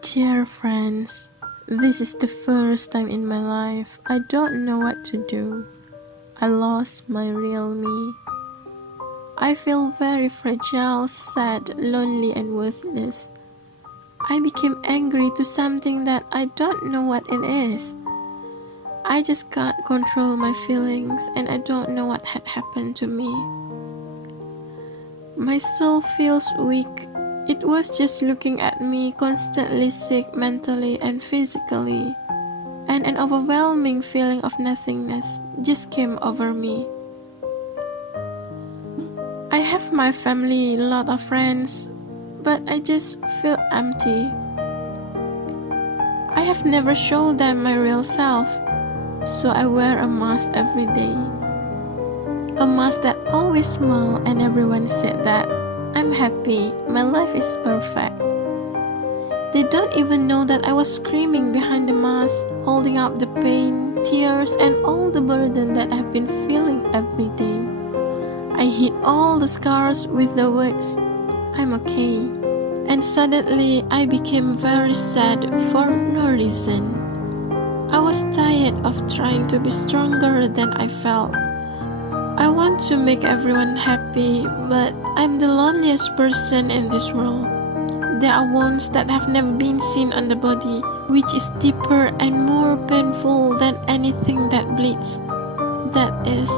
Dear friends, this is the first time in my life I don't know what to do. I lost my real me. I feel very fragile, sad, lonely, and worthless. I became angry to something that I don't know what it is. I just can't control my feelings and I don't know what had happened to me. My soul feels weak. It was just looking at me, constantly sick mentally and physically, and an overwhelming feeling of nothingness just came over me. I have my family, a lot of friends, but I just feel empty. I have never shown them my real self, so I wear a mask every day. A mask that always smiles and everyone said that I'm happy, my life is perfect. They don't even know that I was screaming behind the mask, holding up the pain, tears, and all the burden that I've been feeling every day. I hid all the scars with the words, I'm okay. And suddenly I became very sad for no reason. I was tired of trying to be stronger than I felt. I want to make everyone happy, but I'm the loneliest person in this world. There are wounds that have never been seen on the body, which is deeper and more painful than anything that bleeds. That is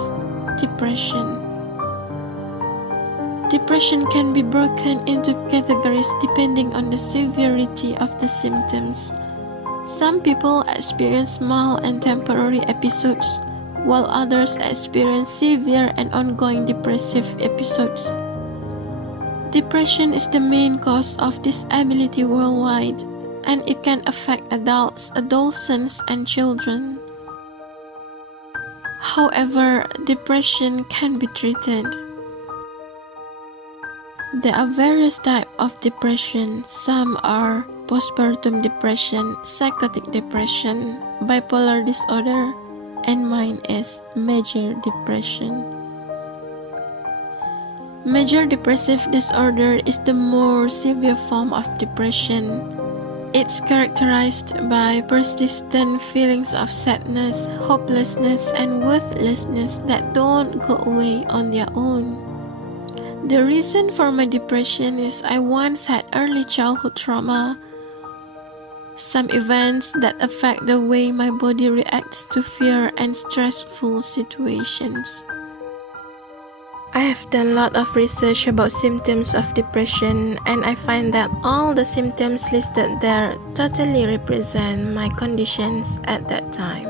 depression. Depression can be broken into categories depending on the severity of the symptoms. Some people experience mild and temporary episodes, while others experience severe and ongoing depressive episodes. Depression is the main cause of disability worldwide, and it can affect adults, adolescents, and children. However, depression can be treated. There are various types of depression. Some are postpartum depression, psychotic depression, bipolar disorder, and mine is major depression. Major depressive disorder is the more severe form of depression. It's characterized by persistent feelings of sadness, hopelessness, and worthlessness that don't go away on their own. The reason for my depression is I once had early childhood trauma, some events that affect the way my body reacts to fear and stressful situations. I have done a lot of research about symptoms of depression, and I find that all the symptoms listed there totally represent my conditions at that time.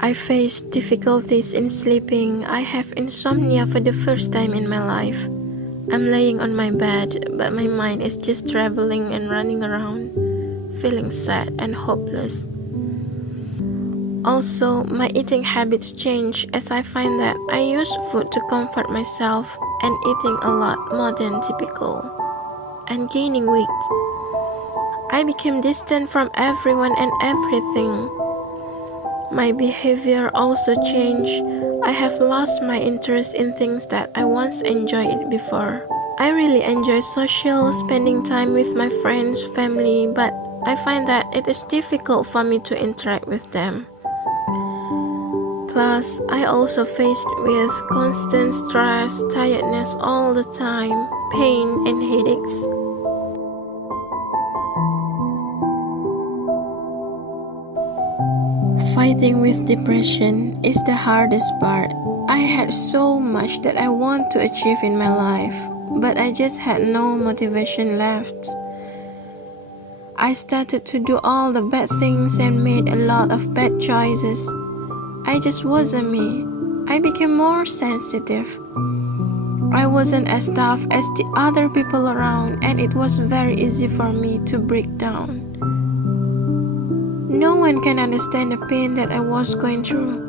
I face difficulties in sleeping. I have insomnia for the first time in my life. I'm laying on my bed, but my mind is just traveling and running around, feeling sad and hopeless. Also, my eating habits change as I find that I use food to comfort myself and eating a lot more than typical, and gaining weight. I became distant from everyone and everything. My behavior also changed. I have lost my interest in things that I once enjoyed before. I really enjoy spending time with my friends, family, but I find that it is difficult for me to interact with them. Plus, I also faced with constant stress, tiredness all the time, pain and headaches. Fighting with depression is the hardest part. I had so much that I want to achieve in my life, but I just had no motivation left. I started to do all the bad things and made a lot of bad choices. I just wasn't me. I became more sensitive. I wasn't as tough as the other people around, and it was very easy for me to break down. No one can understand the pain that I was going through.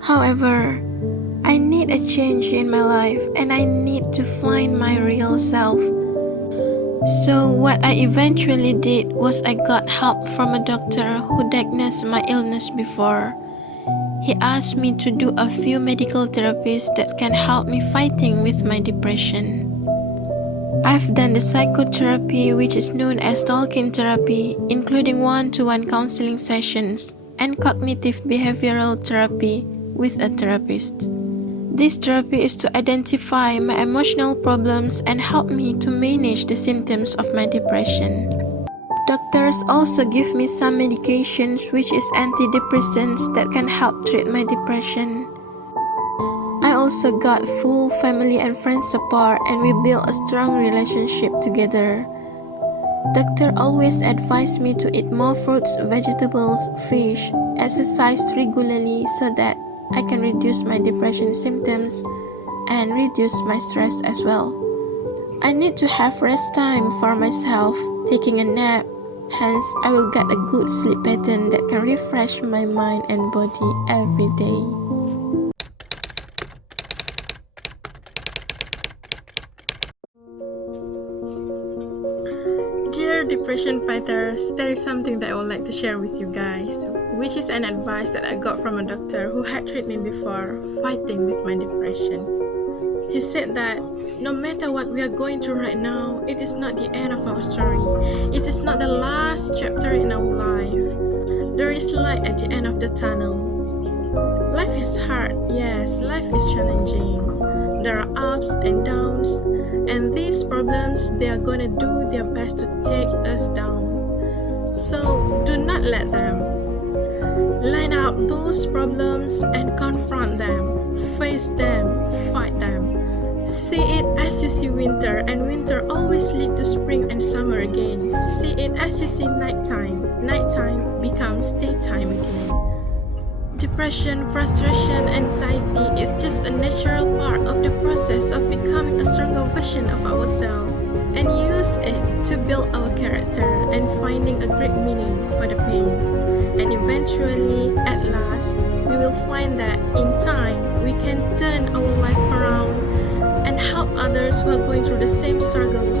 However, I need a change in my life and I need to find my real self. So what I eventually did was I got help from a doctor who diagnosed my illness before. He asked me to do a few medical therapies that can help me fighting with my depression. I've done the psychotherapy, which is known as talking therapy, including one-to-one counseling sessions and cognitive behavioral therapy with a therapist. This therapy is to identify my emotional problems and help me to manage the symptoms of my depression. Doctors also give me some medications, which is antidepressants that can help treat my depression. I also got full family and friend support, and we built a strong relationship together. Doctor always advised me to eat more fruits, vegetables, fish, exercise regularly so that I can reduce my depression symptoms and reduce my stress as well. I need to have rest time for myself, taking a nap. Hence, I will get a good sleep pattern that can refresh my mind and body every day. Dear depression fighters, there is something that I would like to share with you guys, which is an advice that I got from a doctor who had treated me before fighting with my depression. He said that no matter what we are going through right now, it is not the end of our story. It is not the last chapter in our life. There is light at the end of the tunnel. Life is hard, yes, life is challenging. There are ups and downs, and these problems, they are gonna do their best to take us down. So do not let them. Line up those problems and confront them. Face them, fight them. See it as you see winter, and winter always leads to spring and summer again. See it as you see nighttime. Nighttime becomes daytime again. Depression, frustration, anxiety is just a natural part of the process of becoming a stronger version of ourselves, and use it to build our character and finding a great meaning for the pain. And eventually, at last, we will find that in time, we can turn our life around and help others who are going through the same struggles.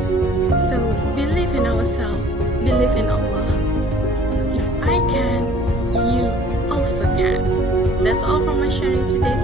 So believe in ourselves, believe in Allah. If I can, you also can. That's all from my sharing today.